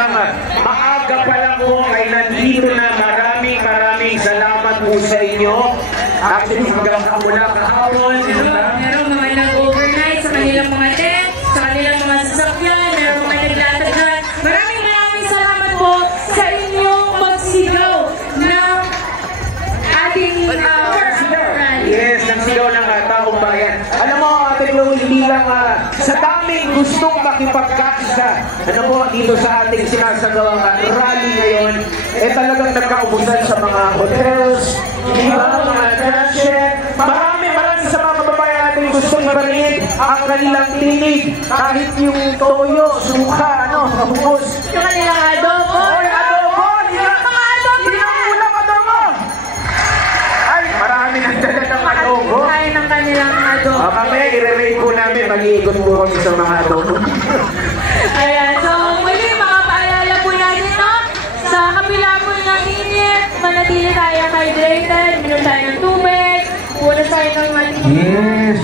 talagang maaga pa lang po ay nandito na. Maraming salamat po sa inyo. Actually, hanggang mula kahapon. Meron mga nag-overnight sa kanilang mga tent, sa kanilang mga sasakyan, meron mga naglatagyan. Maraming salamat po sa inyong magsigaw ng ating yes, ng sigaw ng taong bayan. Alam mo, Ate Chloe, hindi lang sa daming gustong makipagkasa, ano po, dito sa ating sinasagawang rally ngayon, talagang nagkaubusan sa mga hotels, di ba, mga churches. Maraming sa mga kababayan natin gustong marinig ang kanilang tinig, kahit yung toyo, suka, hugos. Yung kanilang adobo. Marami nang dala ng adobo. Kain ng kanilang adobo. Mamaya i-rate po namin, mag-iikot po kami sa mga adobo. Ayan, so muli mga paalala po natin, no? Sa kapila po ng init, manatili tayo hydrated, minom tayo ng tubig, puno tayo ng yes,